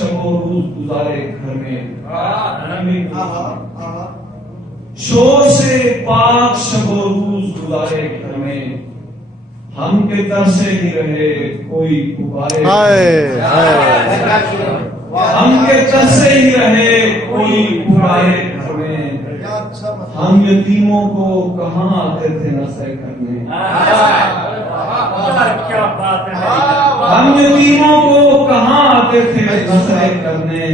शबो रोज गुजारे घर में, शोर से पाक शबो रोज गुजारे घर में, हम के तरसे ही रहे कोई गुब्बारे, हम के तरसे ही रहे कोई गुब्बारे घर में, हम यतीमों को कहाँ आते थे नशे करने, क्या बात है, हम यतीमों को कहाँ आते थे नशे करने,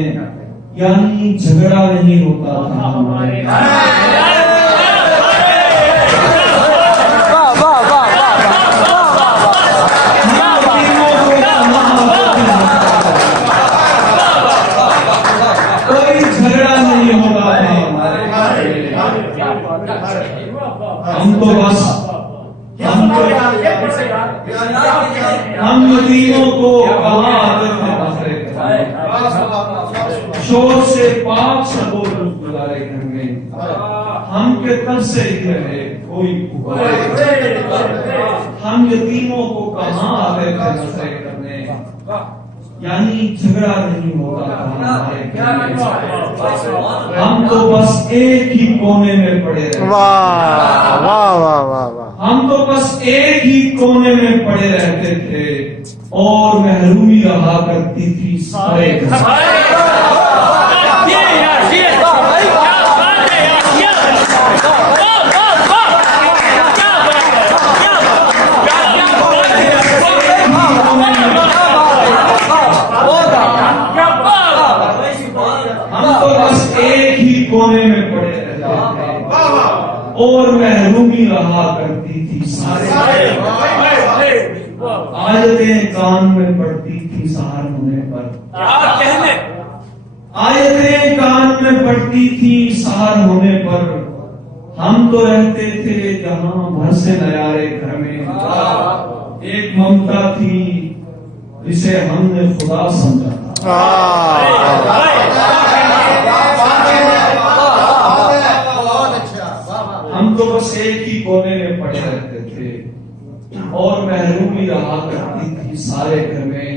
यानी झगड़ा नहीं होता था हमारे, हम तो बस हम यतीमों को कहाँ आते थे नशे करने, शोर से पाक शबो रोज गुजारे घर में, हम के तरसे ही रहे कोई गुब्बारे, हम यतीमों को कहाँ आते थे नशे करने, यानी झगड़ा नहीं होता था हमारे घर में, हम तो बस एक ही कोने में पड़े रहते, वाह वाह वाह वाह वाह, हम तो बस एक ही कोने में पड़े रहते थे और महरूमी रहा करती थी सारे घर। कोने में पड़े रहते थे और महरूमी रहा करती थी सारे, आयतें कान में पड़ती थी सहार होने पर, आयतें कान में पड़ती थी सहार होने पर, हम तो रहते थे जहां भर से नयारे घर में, एक ममता थी जिसे हमने खुदा समझा था, हम तो बस एक ही कोने में पड़े रहते थे और महरूमी रहा करती थी सारे घर में,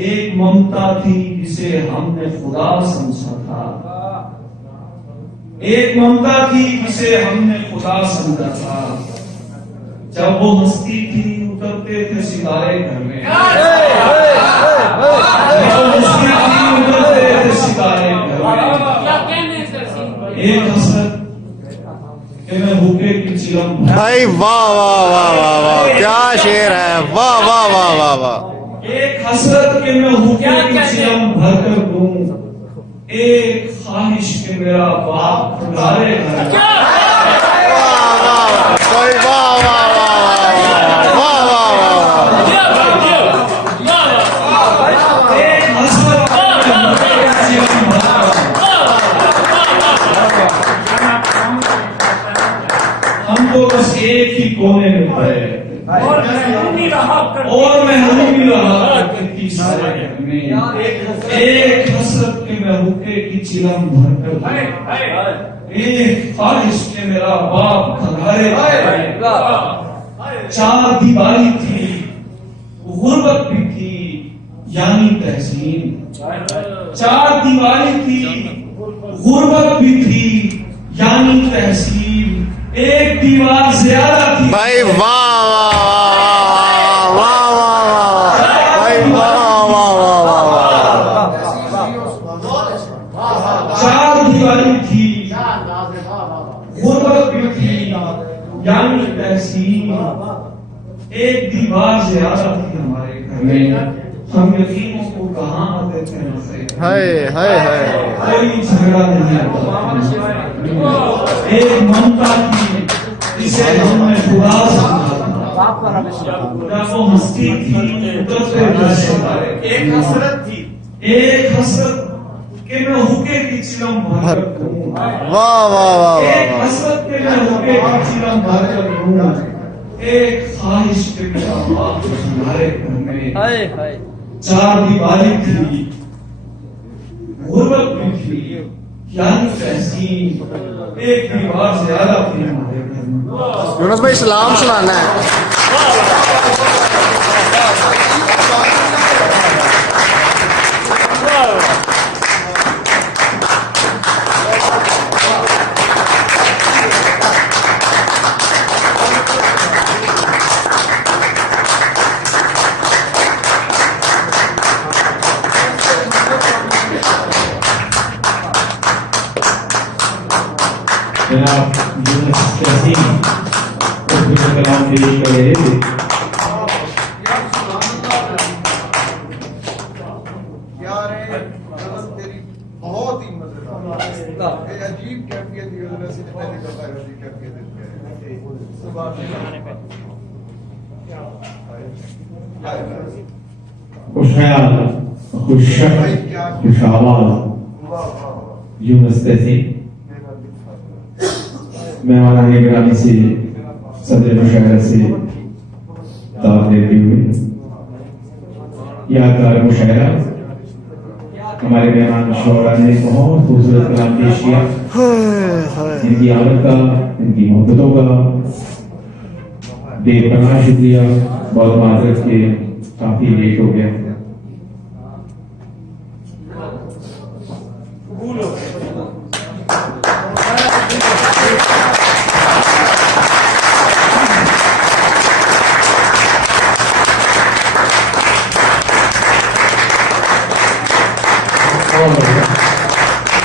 एक ममता थी जिसे हमने खुदा समझा था, एक ममता थी जिसे हमने खुदा समझा था, जब वो हंसती थी उतरते थे सितारे घर में, जब वो हंसती थी उतरते थे सितारे घर में, एक हसरत कि मैं भूखे की चिलम, भाई वाह वाह वाह वाह वाह, क्या शेर है, वाह वाह वाह वाह वाह, एक हसरत के मैं भूखे की चिलम भर कर दूं, एक ख्वाहिश के मेरा बाप खुदारे घर, हम तो बस एक ही कोने में पड़े और महरूमी रहा करती थी सारे घर में, एक हसरत के मैं भूखे की चिलम भर कर, एक ख्वाहिश के मेरा बाप खदारे, चार दीवारी थी गुर्बत भी थी यानी तहसीन, चार दीवारी थी गुर्बत भी थी यानी तहसीन, एक दीवार ज्यादा थी भाई वाह वाह वाह वाह भाई वाह वाह वाह वाह, चार दीवारी थी गुर्बत भी थी यानी तहसीन, एक दीवार ज्यादा थी हमारे घर में, हम यतीमों को कहाँ आते थे नशे, हाय हाय हाय, कोई झगड़ा नहीं होता, एक ममता थी जिसे हमने खुदा समझा था, जब वो हंसती थी उतरते थे सितारे, एक हसरत के मैं हुके की चिलम भर कर दूं, वाह वाह वाह एक वाह, हसरत के मैं हुके की चिलम भर कर दूं, एक ख्वाहिश के मेरा बाप तुम्हारे घर में, चार दीवारी थी गुर्बत भी थी यानी तहसीन, एक दीवार ज्यादा थी हमारे घर में। यूनुस भाई सलाम सुनाना है। जनाब यूनुस तहसीन उर्दू कलाम पेश कर रहे थे। बहुत ही मजेदार अजीब कैफियत पहली दफा कैफियत खुशहाल खुशहाल यूनुस तहसीन मेहमान गिरामी से सदर मुशायरा से दावत देते हुए यादगार मुशायरा हमारे मेहमान शोरा ने बहुत खूबसूरत कलाम पेश किया। इनकी आदत का, इनकी मोहब्बतों का बेपनाह शुक्रिया। बहुत माजरत के काफी लेट हो गया।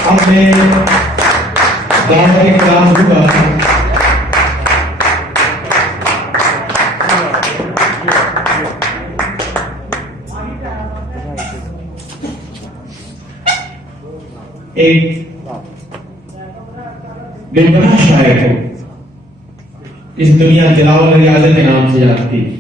अब मैं दावत के कलाम दूंगा। एक बेपनाह शायर को इस दुनिया जलाल रियाजत के नाम से जानती है।